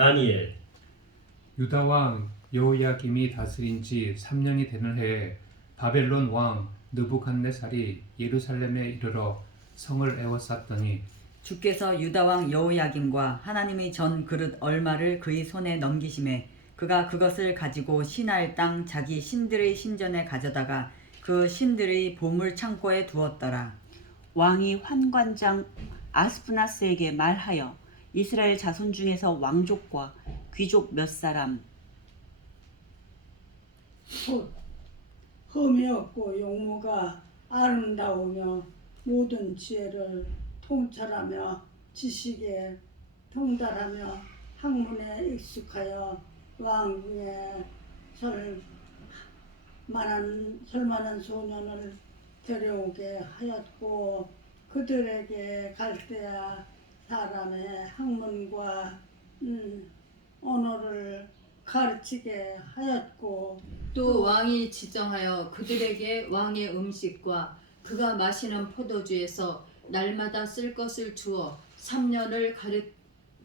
다니엘. 유다 왕 여호야김이 다스린 지 3년이 되는 해에 바벨론 왕 느부갓네살이 예루살렘에 이르러 성을 에워쌌더니 주께서 유다 왕 여호야김과 하나님의 전 그릇 얼마를 그의 손에 넘기심에 그가 그것을 가지고 시날 땅 자기 신들의 신전에 가져다가 그 신들의 보물 창고에 두었더라. 왕이 환관장 아스프나스에게 말하여 이스라엘 자손 중에서 왕족과 귀족 몇 사람 곧 흠이 없고 용모가 아름다우며 모든 지혜를 통찰하며 지식에 통달하며 학문에 익숙하여 왕궁에 설만한 소년을 데려오게 하였고 그들에게 갈대아 사람의 학문과 언어를 가르치게 하였고 또 왕이 지정하여 그들에게 왕의 음식과 그가 마시는 포도주에서 날마다 쓸 것을 주어 3년을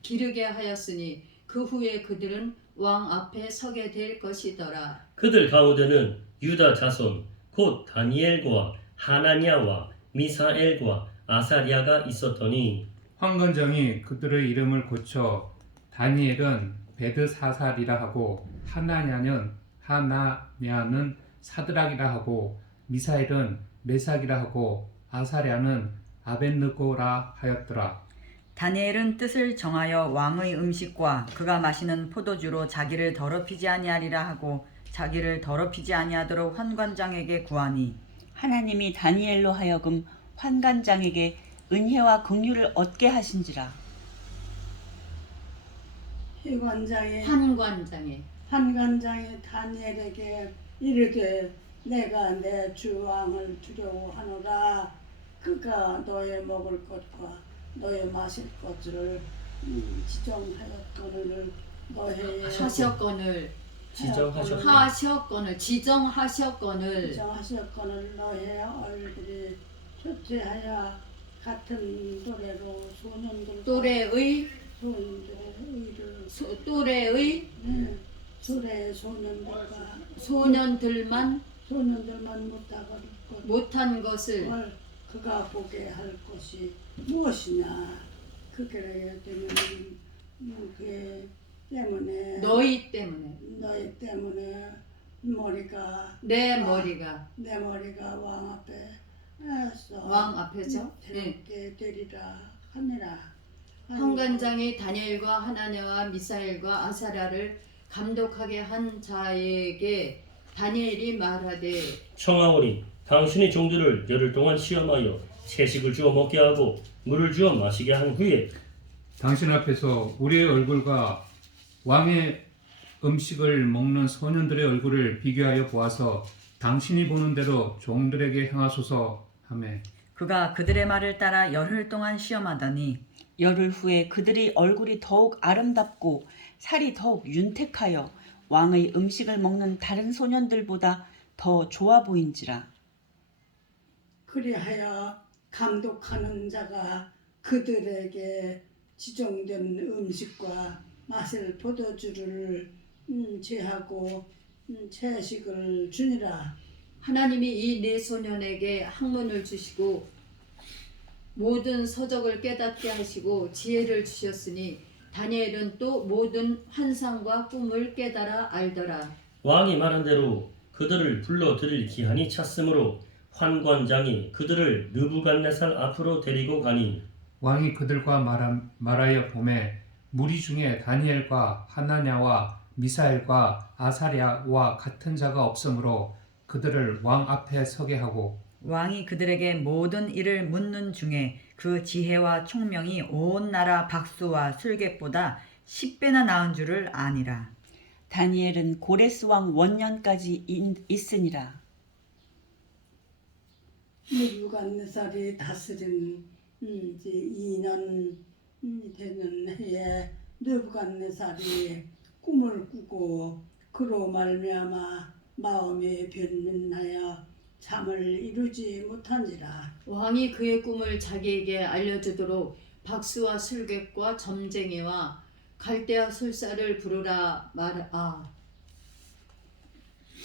기르게 하였으니 그 후에 그들은 왕 앞에 서게 될 것이더라. 그들 가운데는 유다 자손 곧 다니엘과 하나냐와 미사엘과 아사랴가 있었더니 환관장이 그들의 이름을 고쳐 다니엘은 베드사살이라 하고 하나냐는 사드락이라 하고 미사엘은 메삭이라 하고 아사랴는 아벳느고라 하였더라. 다니엘은 뜻을 정하여 왕의 음식과 그가 마시는 포도주로 자기를 더럽히지 아니하리라 하고 자기를 더럽히지 아니하도록 환관장에게 구하니 하나님이 다니엘로 하여금 환관장에게 은혜와 긍휼을 얻게 하신지라. 환관장이 다니엘에게 이르되 내가 내 주 왕을 두려워하노라. 그가 너의 먹을 것과 너의 마실 것을 지정하였거늘 지정하셨거늘 너의 얼굴이 초췌하여 같은 또래로 또래의 소년들만 못한 것을 그가 보게 할 것이 무엇이냐. 그게 되면 그에 때문에 너희 때문에 내 머리가 왕 앞에서 대롭게 되리라 하니라. 환관장이 다니엘과 하나냐와 미사엘과 아사랴를 감독하게 한 자에게 다니엘이 말하되 청하오니 당신의 종들을 열흘 동안 시험하여 채식을 주어 먹게 하고 물을 주어 마시게 한 후에 당신 앞에서 우리의 얼굴과 왕의 음식을 먹는 소년들의 얼굴을 비교하여 보아서 당신이 보는 대로 종들에게 행하소서 하매 그가 그들의 말을 따라 열흘 동안 시험하더니 열흘 후에 그들의 얼굴이 더욱 아름답고 살이 더욱 윤택하여 왕의 음식을 먹는 다른 소년들보다 더 좋아 보인지라. 그리하여 감독하는 자가 그들에게 지정된 음식과 마실 포도주를 제하고 채식을 주니라. 하나님이 이 네 소년에게 학문을 주시고 모든 서적을 깨닫게 하시고 지혜를 주셨으니 다니엘은 또 모든 환상과 꿈을 깨달아 알더라. 왕이 말한 대로 그들을 불러들일 기한이 찼으므로 환관장이 그들을 느부갓네살 앞으로 데리고 가니 왕이 그들과 말하여 보매 무리 중에 다니엘과 하나냐와 미사엘과 아사랴와 같은 자가 없으므로 그들을 왕 앞에 서게 하고 왕이 그들에게 모든 일을 묻는 중에 그 지혜와 총명이 온 나라 박수와 술객보다 10배나 나은 줄을 아니라. 다니엘은 고레스 왕 원년까지 있으니라. 느부갓네살이 다스린 이제 2년 되는 해에 느부갓네살이 꿈을 꾸고 그로 말미암아 마음이 변민하여 잠을 이루지 못한지라. 왕이 그의 꿈을 자기에게 알려주도록 박수와 술객과 점쟁이와 갈대아 술사를 부르라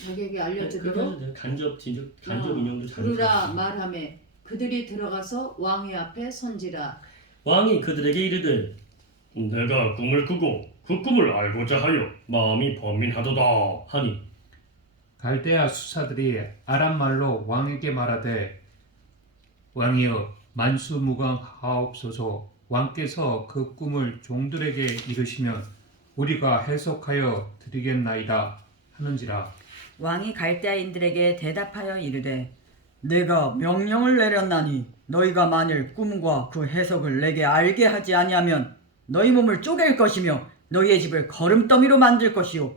자기에게 알려주기로 간접 인용도 잘 부르라 썼어요. 말하매 그들이 들어가서 왕의 앞에 선지라. 왕이 그들에게 이르되 내가 꿈을 꾸고 그 꿈을 알고자 하여 마음이 번민하도다 하니 갈대아 수사들이 아람 말로 왕에게 말하되 왕이여 만수무강하옵소서. 왕께서 그 꿈을 종들에게 이르시면 우리가 해석하여 드리겠나이다 하는지라. 왕이 갈대아인들에게 대답하여 이르되 내가 명령을 내렸나니 너희가 만일 꿈과 그 해석을 내게 알게 하지 아니하면 너희 몸을 쪼갤 것이며 너희의 집을 거름더미로 만들 것이요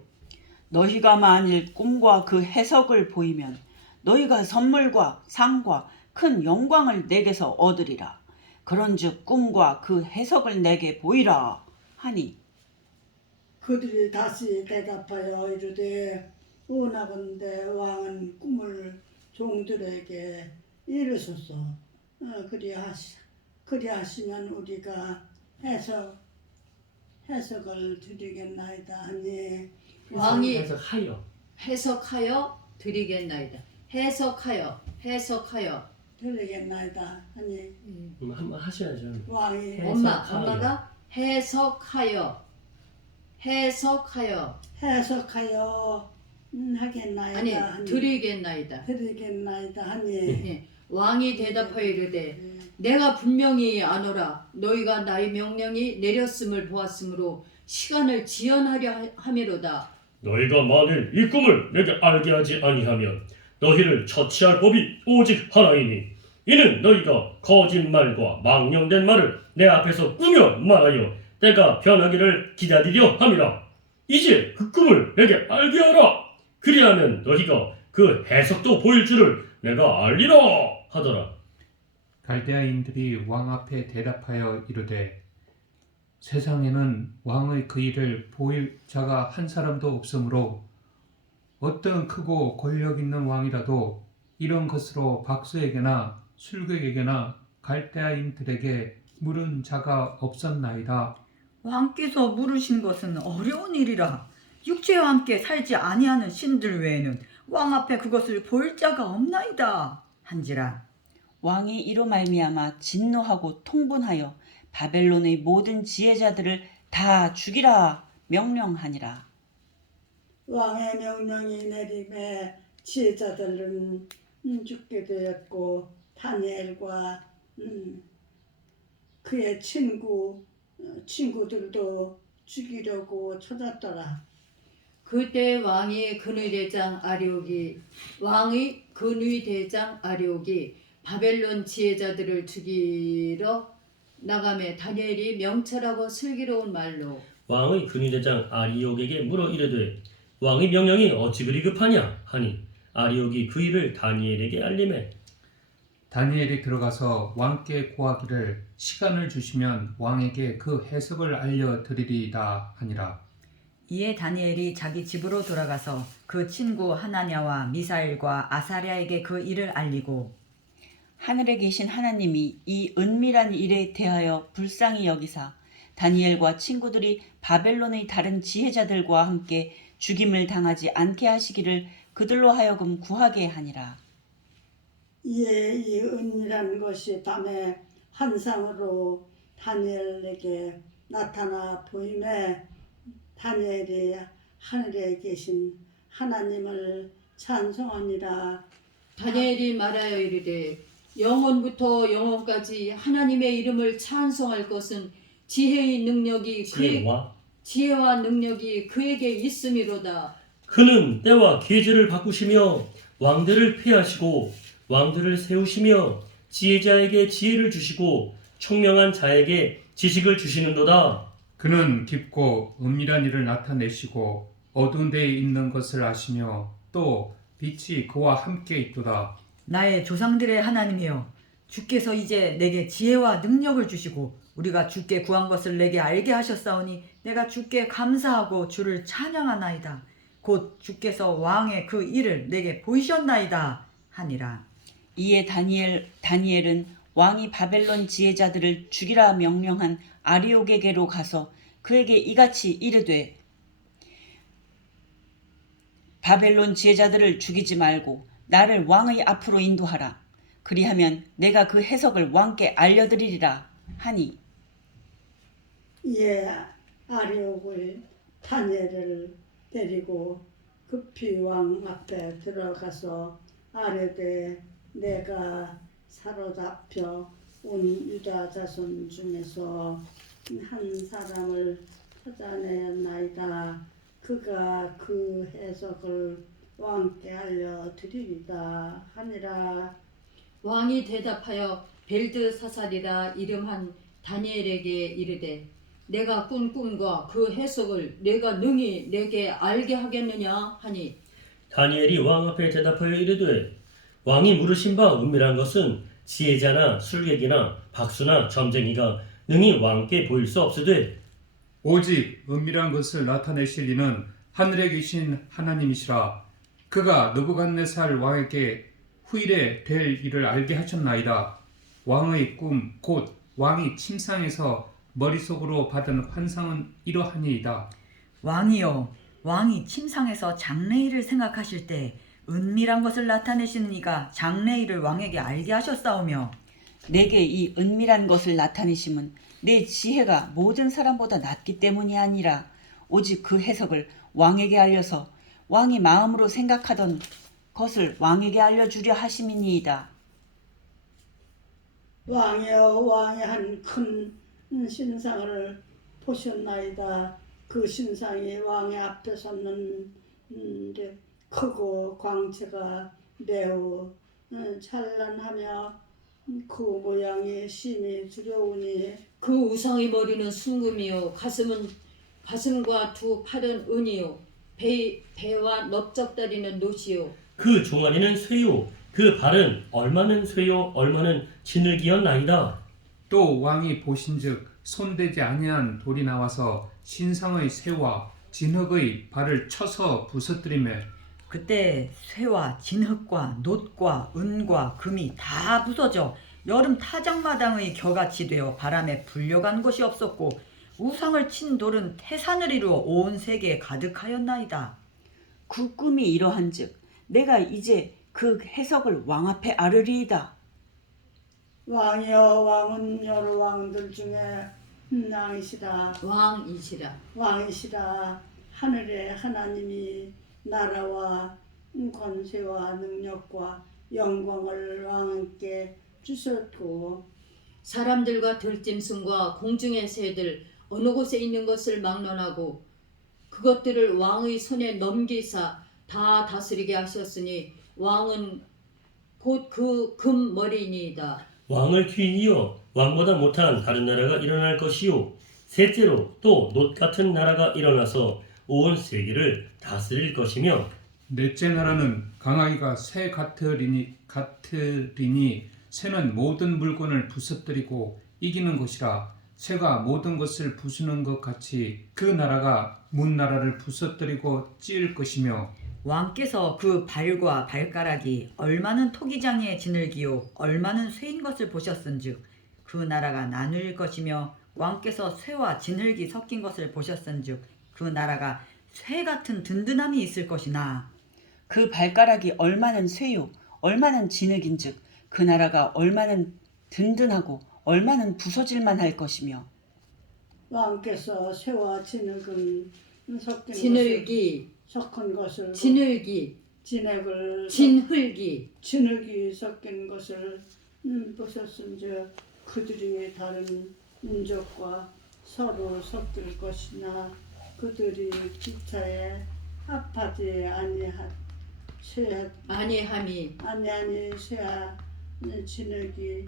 너희가 만일 꿈과 그 해석을 보이면 너희가 선물과 상과 큰 영광을 내게서 얻으리라. 그런즉 꿈과 그 해석을 내게 보이라 하니 그들이 다시 대답하여 이르되 원하건대 왕은 꿈을 종들에게 이르소서. 그리하시면 우리가 해석을 드리겠나이다 하니 왕이 해석하여 해석하여 드리겠나이다. 해석하여 드리겠나이다 하니 한번 하셔야죠. 왕이 엄마가 해석하여 하겠나이다 아니 하니 드리겠나이다. 드리겠나이다 하니 예. 왕이 대답하여 이르되 내가 분명히 아노라. 너희가 나의 명령이 내렸음을 보았으므로 시간을 지연하려 함이로다. 너희가 만일 이 꿈을 내게 알게 하지 아니하면 너희를 처치할 법이 오직 하나이니 이는 너희가 거짓말과 망령된 말을 내 앞에서 꾸며 말하여 때가 변하기를 기다리려 함이라. 이제 그 꿈을 내게 알게 하라. 그리하면 너희가 그 해석도 보일 줄을 내가 알리라 하더라. 갈대아인들이 왕 앞에 대답하여 이르되 세상에는 왕의 그 일을 보일 자가 한 사람도 없으므로 어떤 크고 권력 있는 왕이라도 이런 것으로 박수에게나 술객에게나 갈대아인들에게 물은 자가 없었나이다. 왕께서 물으신 것은 어려운 일이라 육체와 함께 살지 아니하는 신들 외에는 왕 앞에 그것을 볼 자가 없나이다 한지라. 왕이 이로 말미암아 진노하고 통분하여 바벨론의 모든 지혜자들을 다 죽이라 명령하니라. 왕의 명령이 내림에 지혜자들은 죽게 되었고 다니엘과 그의 친구들도 죽이려고 찾았더라. 그때 왕의 근위 대장 아리옥이 바벨론 지혜자들을 죽이러 나가매 다니엘이 명철하고 슬기로운 말로 왕의 근위대장 아리옥에게 물어 이르되 왕의 명령이 어찌 그리 급하냐 하니 아리옥이 그 일을 다니엘에게 알리매 다니엘이 들어가서 왕께 구하기를 시간을 주시면 왕에게 그 해석을 알려드리리이다 하니라. 이에 다니엘이 자기 집으로 돌아가서 그 친구 하나냐와 미사엘과 아사랴에게 그 일을 알리고 하늘에 계신 하나님이 이 은밀한 일에 대하여 불쌍히 여기사 다니엘과 친구들이 바벨론의 다른 지혜자들과 함께 죽임을 당하지 않게 하시기를 그들로 하여금 구하게 하니라. 이에 이 은밀한 것이 밤에 환상으로 다니엘에게 나타나 보임에 다니엘이 하늘에 계신 하나님을 찬송하니라. 다니엘이 말하여 이르되 영원부터 영원까지 하나님의 이름을 찬송할 것은 지혜의 능력이 지혜와 능력이 그에게 있음이로다. 그는 때와 계절을 바꾸시며 왕들을 폐하시고 왕들을 세우시며 지혜자에게 지혜를 주시고 총명한 자에게 지식을 주시는도다. 그는 깊고 은밀한 일을 나타내시고 어두운 데에 있는 것을 아시며 또 빛이 그와 함께 있도다. 나의 조상들의 하나님이여 주께서 이제 내게 지혜와 능력을 주시고 우리가 주께 구한 것을 내게 알게 하셨사오니 내가 주께 감사하고 주를 찬양하나이다. 곧 주께서 왕의 그 일을 내게 보이셨나이다 하니라. 이에 다니엘은 왕이 바벨론 지혜자들을 죽이라 명령한 아리옥에게로 가서 그에게 이같이 이르되 바벨론 지혜자들을 죽이지 말고 나를 왕의 앞으로 인도하라. 그리하면 내가 그 해석을 왕께 알려드리리라 하니 이에 아리옥의 다니엘을 데리고 급히 왕 앞에 들어가서 아뢰되 내가 사로잡혀 온 유다 자손 중에서 한 사람을 찾아내었나이다. 그가 그 해석을 왕께 알려드리리다 하니라. 왕이 대답하여 벨드사살이라 이름한 다니엘에게 이르되 내가 꾼 꿈과 그 해석을 내가 능히 내게 알게 하겠느냐 하니 다니엘이 왕 앞에 대답하여 이르되 왕이 물으신 바 은밀한 것은 지혜자나 술객이나 박수나 점쟁이가 능히 왕께 보일 수 없으되 오직 은밀한 것을 나타내실 이는 하늘에 계신 하나님이시라. 그가 느부갓네살 왕에게 후일에 될 일을 알게 하셨나이다. 왕의 꿈 곧 왕이 침상에서 머릿속으로 받은 환상은 이러하니이다. 왕이여, 왕이 침상에서 장래일을 생각하실 때 은밀한 것을 나타내시는 이가 장래일을 왕에게 알게 하셨사오며 내게 이 은밀한 것을 나타내심은 내 지혜가 모든 사람보다 낫기 때문이 아니라 오직 그 해석을 왕에게 알려서 왕이 마음으로 생각하던 것을 왕에게 알려주려 하심이니이다. 왕이여 왕이 한 큰 신상을 보셨나이다. 그 신상이 왕의 앞에 섰는데 크고 광채가 매우 찬란하며 그 모양이 심히 두려우니 그 우상의 머리는 순금이요 가슴과 두 팔은 은이요 배와 넓적다리는 노시요 그 종아리는 쇠요 그 발은 얼마는 쇠요 얼마는 진흙이었나이다. 또 왕이 보신즉 손대지 아니한 돌이 나와서 신상의 쇠와 진흙의 발을 쳐서 부서뜨리며 그때 쇠와 진흙과 놋과 은과 금이 다 부서져 여름 타작마당의 겨같이 되어 바람에 불려간 것이 없었고 우상을 친 돌은 태산을 이루어 온 세계에 가득하였나이다. 그 꿈이 이러한즉 내가 이제 그 해석을 왕 앞에 아르리이다. 왕이여 왕은 여러 왕들 중에 왕이시라. 왕이시라. 하늘의 하나님이 나라와 권세와 능력과 영광을 왕께 주셨고 사람들과 들짐승과 공중의 새들 어느 곳에 있는 것을 막론하고 그것들을 왕의 손에 넘기사 다 다스리게 하셨으니 왕은 곧 그 금머리니이다. 왕을 귀이어 왕보다 못한 다른 나라가 일어날 것이요 셋째로 또 놋 같은 나라가 일어나서 온 세계를 다스릴 것이며 넷째 나라는 강하기가 새 같으리니 새는 모든 물건을 부서뜨리고 이기는 것이라. 새가 모든 것을 부수는 것 같이 그 나라가 문 나라를 부서뜨리고 찢을 것이며 왕께서 그 발과 발가락이 얼마는 토기장의 진흙이요 얼마는 쇠인 것을 보셨은즉 그 나라가 나눌 것이며 왕께서 쇠와 진흙이 섞인 것을 보셨은즉 그 나라가 쇠 같은 든든함이 있을 것이나 그 발가락이 얼마는 쇠요 얼마는 진흙인즉 그 나라가 얼마는 든든하고 얼마는 부서질만 할 것이며 왕께서 쇠와 진흙은 섞인 것을 진흙이 진흙이 섞인 것을 보셨은즉 그들이 다른 민족과 서로 섞일 것이나 그들이 기차에 합하지 아니하니 쇠와 진흙이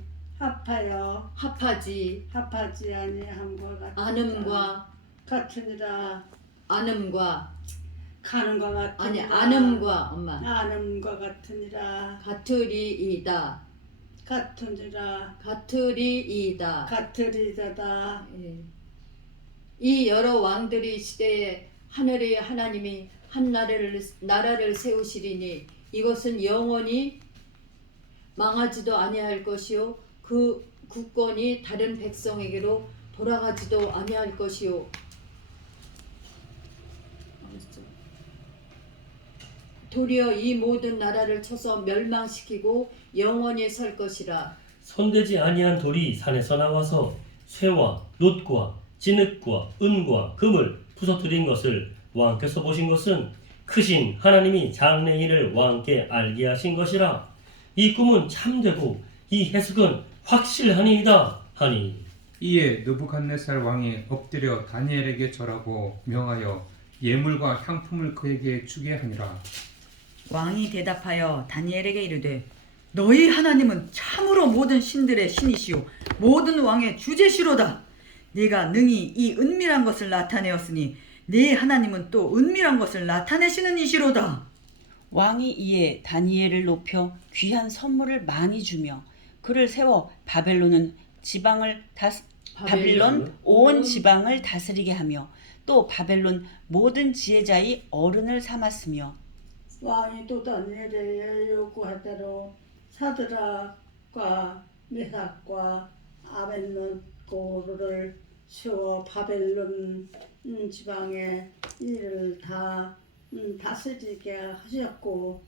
합하지 아니함과 같으니라. 안음과 같으니라. 같으리이다. 예. 이 여러 왕들이 시대에 하늘의 하나님이 한 나라를 세우시리니 이것은 영원히 망하지도 아니할 것이요 그 국권이 다른 백성에게로 돌아가지도 아니할 것이요 도리어 이 모든 나라를 쳐서 멸망시키고 영원히 설 것이라. 손대지 아니한 돌이 산에서 나와서 쇠와 놋과 진흙과 은과 금을 부서뜨린 것을 왕께서 보신 것은 크신 하나님이 장래일을 왕께 알게 하신 것이라. 이 꿈은 참되고 이 해석은 확실하니이다 하니. 이에 느부갓네살 왕이 엎드려 다니엘에게 절하고 명하여 예물과 향품을 그에게 주게 하니라. 왕이 대답하여 다니엘에게 이르되 너희 하나님은 참으로 모든 신들의 신이시오 모든 왕의 주제시로다. 네가 능히 이 은밀한 것을 나타내었으니 네 하나님은 또 은밀한 것을 나타내시는 이시로다. 왕이 이에 다니엘을 높여 귀한 선물을 많이 주며 그를 세워 바벨론 온 지방을 다스리게 하며 또 바벨론 모든 지혜자의 어른을 삼았으며 왕이 또 다니엘의 요구하대로 사드락과 메삭과 아벳노고를 세워 바벨론 지방의 일을 다 다스리게 하셨고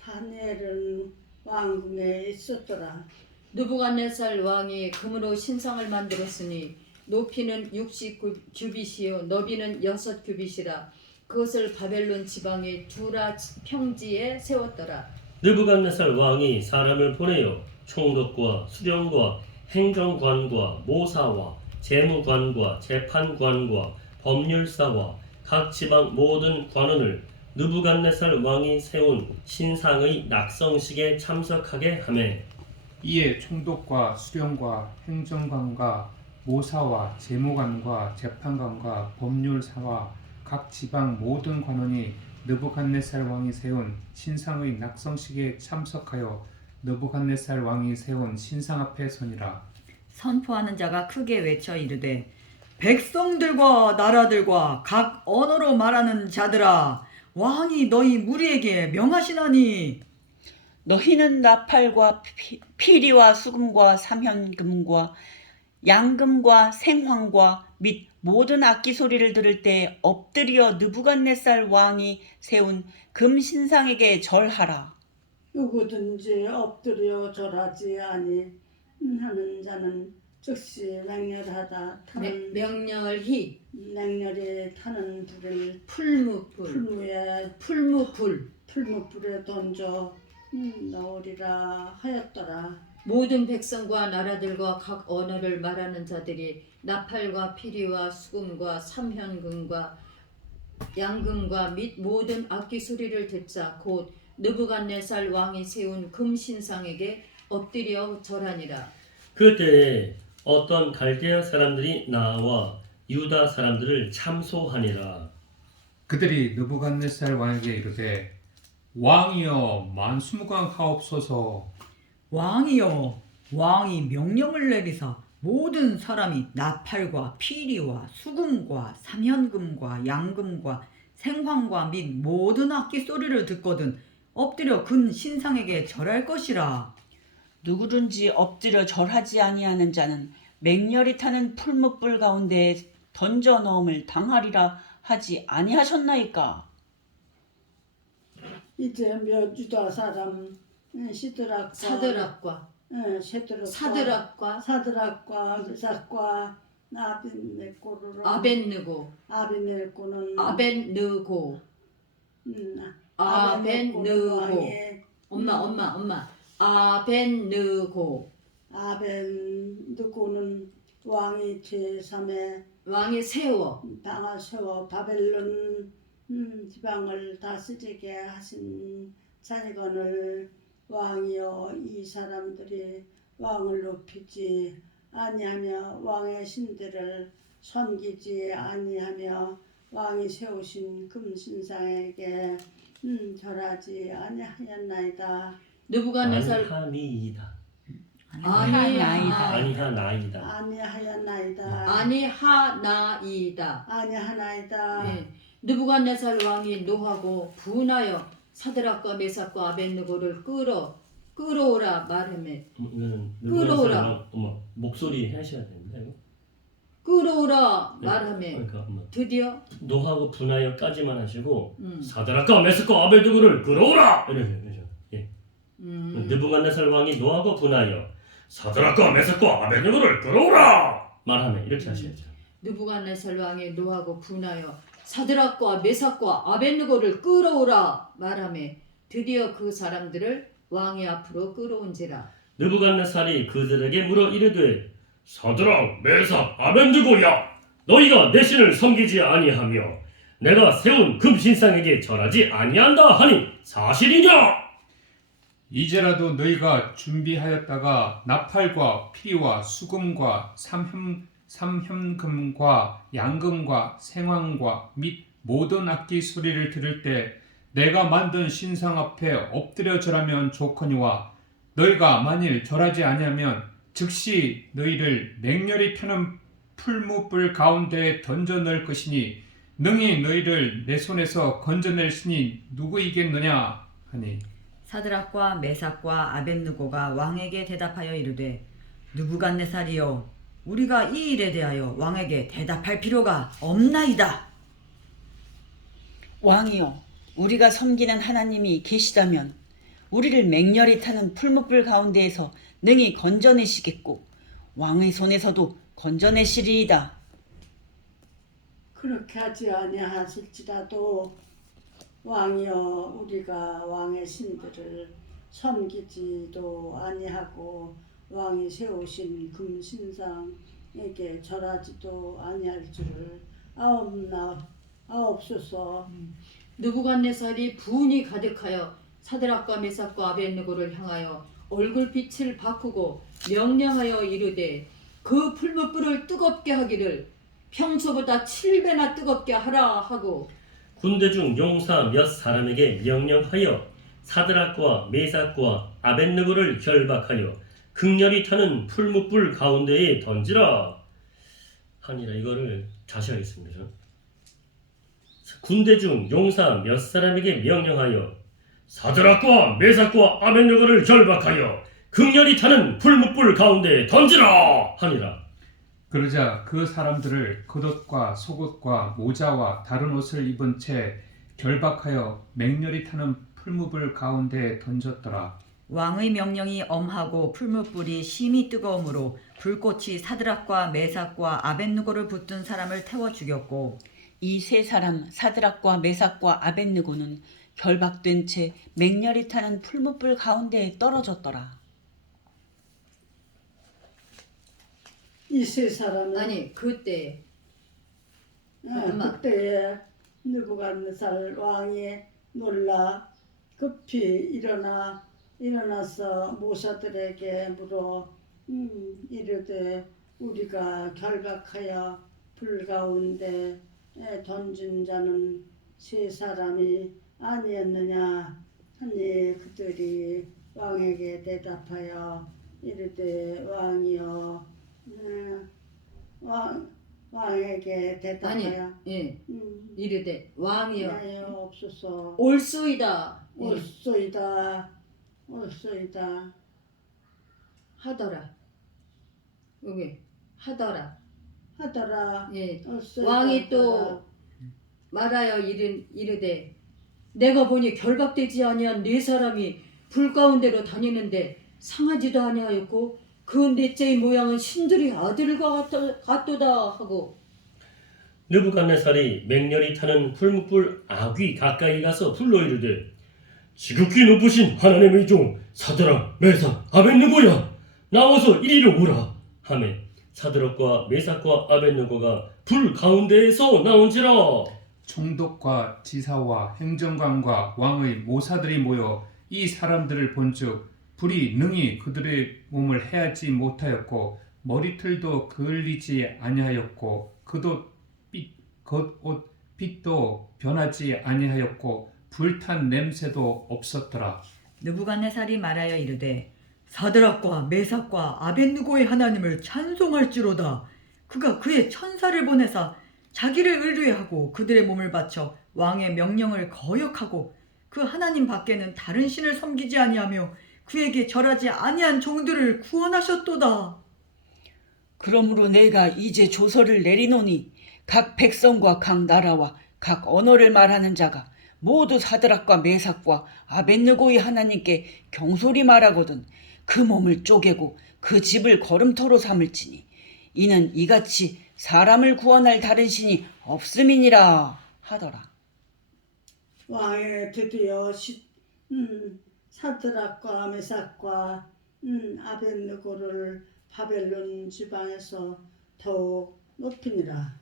다니엘은 왕궁에 있었더라. 느부갓네살 왕이 금으로 신상을 만들었으니 높이는 60규빗이요 너비는 6규빗이라. 그것을 바벨론 지방의 두라 평지에 세웠더라. 느부갓네살 왕이 사람을 보내어 총독과 수령과 행정관과 모사와 재무관과 재판관과 법률사와 각 지방 모든 관원을 느부갓네살 왕이 세운 신상의 낙성식에 참석하게 하매 이에 총독과 수령과 행정관과 모사와 재무관과 재판관과 법률사와 각 지방 모든 관원이 느부갓네살 왕이 세운 신상의 낙성식에 참석하여 느부갓네살 왕이 세운 신상 앞에 서니라. 선포하는 자가 크게 외쳐 이르되 백성들과 나라들과 각 언어로 말하는 자들아 왕이 너희 무리에게 명하시나니 너희는 나팔과 피리와 수금과 삼현금과 양금과 생황과 및 모든 악기 소리를 들을 때 엎드려 느부갓네살 왕이 세운 금 신상에게 절하라. 누구든지 엎드려 절하지 아니하는 자는 즉시 맹렬하다 타는 명렬히 맹렬히 타는 불을 풀무불 풀무불에 던져 넣으리라 하였더라. 모든 백성과 나라들과 각 언어를 말하는 자들이 나팔과 피리와 수금과 삼현금과 양금과 및 모든 악기 소리를 듣자 곧 느부갓네살 왕이 세운 금 신상에게 엎드려 절하니라. 그때에 어떤 갈대아 사람들이 나와 유다 사람들을 참소하니라. 그들이 느부갓네살 왕에게 이르되 왕이여 만수무강하옵소서. 왕이여 왕이 명령을 내리사 모든 사람이 나팔과 피리와 수금과 삼현금과 양금과 생황과 및 모든 악기 소리를 듣거든 엎드려 금 신상에게 절할 것이라. 누구든지 엎드려 절하지 아니하는 자는 맹렬히 타는 풀무불 가운데에 던져 넣음을 당하리라 하지 아니하셨나이까. 이제 몇 유다 사람 사드락과 메삭과 아벳네고를 아벳느고 엄마 아벳느고는 왕이 제3의 왕이 세워 방아 세워 바벨론 지방을 다스리게 하신 자리건을 왕이여 이 사람들이 왕을 높이지 아니하며 왕의 신들을 섬기지 아니하며 왕이 세우신 금신상에게 절하지 아니하였나이다. 느부갓네살 아니하나이다. 네. 느부갓네살 왕이 노하고 분하여 사드락과 메삭과 아벳느고를 끌어오라 말하며 끌어오라. 목소리 하셔야 됩니다. 이거. 끌어오라 네. 말하매 그러니까 한번 드디어 노하고 분하여까지만 하시고 음. 사드락과 메삭과 아벨느고를 끌어오라 이러죠. 예. 음. 느부갓네살 왕이 노하고 분하여 사드락과 메삭과 아벨느고를 끌어오라 말하네 이렇게 하셔야죠. 느부갓네살 왕이 노하고 분하여 사드락과 메삭과 아벳느고를 끌어오라 말하매 드디어 그 사람들을 왕의 앞으로 끌어온지라. 느부갓네살이 그들에게 물어 이르되 사드락 메삭 아벳느고야 너희가 내 신을 섬기지 아니하며 내가 세운 금신상에게 절하지 아니한다 하니 사실이냐? 이제라도 너희가 준비하였다가 나팔과 피리와 수금과 삼현금과 양금과 생황과 및 모든 악기 소리를 들을 때 내가 만든 신상 앞에 엎드려 절하면 좋거니와 너희가 만일 절하지 아니하면 즉시 너희를 맹렬히 타는 풀무불 가운데에 던져 넣을 것이니 능히 너희를 내 손에서 건져낼 신이 누구이겠느냐 하니 사드락과 메삭과 아벳느고가 왕에게 대답하여 이르되 느부갓네살이여 우리가 이 일에 대하여 왕에게 대답할 필요가 없나이다. 왕이여, 우리가 섬기는 하나님이 계시다면 우리를 맹렬히 타는 풀무불 가운데에서 능히 건져내시겠고 왕의 손에서도 건져내시리이다. 그렇게 하지 아니하실지라도 왕이여 우리가 왕의 신들을 섬기지도 아니하고 왕이 세우신 금신상에게 절하지도 아니할 줄을 아옵소서. 느부갓네살이 분이 가득하여 사드락과 메삭과 아벳느고를 향하여 얼굴빛을 바꾸고 명령하여 이르되 그 풀무불을 뜨겁게 하기를 평소보다 7배나 뜨겁게 하라 하고 군대 중 용사 몇 사람에게 명령하여 사드락과 메삭과 아벳느고를 결박하여 극렬히 타는 풀무불 가운데에 던지라 하니라. 이거를 다시 하겠습니다. 군대 중 용사 몇 사람에게 명령하여 사드락과 메삭과 아벳느고를 결박하여 극렬히 타는 풀무불 가운데에 던지라 하니라. 그러자 그 사람들을 겉옷과 속옷과 모자와 다른 옷을 입은 채 결박하여 맹렬히 타는 풀무불 가운데에 던졌더라. 왕의 명령이 엄하고 풀무불이 심히 뜨거움으로 불꽃이 사드락과 메삭과 아벳느고를 붙든 사람을 태워 죽였고 이 세 사람 사드락과 메삭과 아벳느고는 결박된 채 맹렬히 타는 풀무불 가운데에 떨어졌더라. 이 세 사람은 아니 그때 엄마. 그때에 느부갓네살 왕이 놀라 급히 일어나서 모사들에게 물어 이르되 우리가 결박하여 불 가운데 던진 자는 세 사람이 아니었느냐 하니 그들이 왕에게 대답하여 이르되 왕이여 왕에게 대답하여 예 이르되 왕이여 없소서 올소이다 올소이다 하더라. 여기 하더라. 예 올소이다 왕이 하더라. 또 말하여 이르되 내가 보니 결박되지 아니한 네 사람이 불 가운데로 다니는데 상하지도 아니하였고 그 넷째의 모양은 신들의 아들과 같도다 하고 느부갓네살이 맹렬히 타는 풀무불 아귀 가까이 가서 불러 이르되 지극히 높으신 하나님의 종 사드락 메삭 아벳느고야 나와서 이리로 오라 하매 사드락과 메삭과 아벳느고가 불 가운데에서 나온지라. 총독과 지사와 행정관과 왕의 모사들이 모여 이 사람들을 본즉 불이 능히 그들의 몸을 해하지 못하였고 머리털도 그을리지 아니하였고 겉옷 빛도 변하지 아니하였고 불탄 냄새도 없었더라. 느부갓네살이 말하여 이르되 사드락과 메삭과 아벳느고의 하나님을 찬송할지로다. 그가 그의 천사를 보내사 자기를 의뢰하고 그들의 몸을 바쳐 왕의 명령을 거역하고 그 하나님 밖에는 다른 신을 섬기지 아니하며 그에게 절하지 아니한 종들을 구원하셨도다. 그러므로 내가 이제 조서를 내리노니 각 백성과 각 나라와 각 언어를 말하는 자가 모두 사드락과 메삭과 아벳느고의 하나님께 경솔히 말하거든 그 몸을 쪼개고 그 집을 걸음터로 삼을지니 이는 이같이 사람을 구원할 다른 신이 없음이니라 하더라. 왕이 드디어 사드락과 메삭과 아벳느고를 바벨론 지방에서 더욱 높이니라.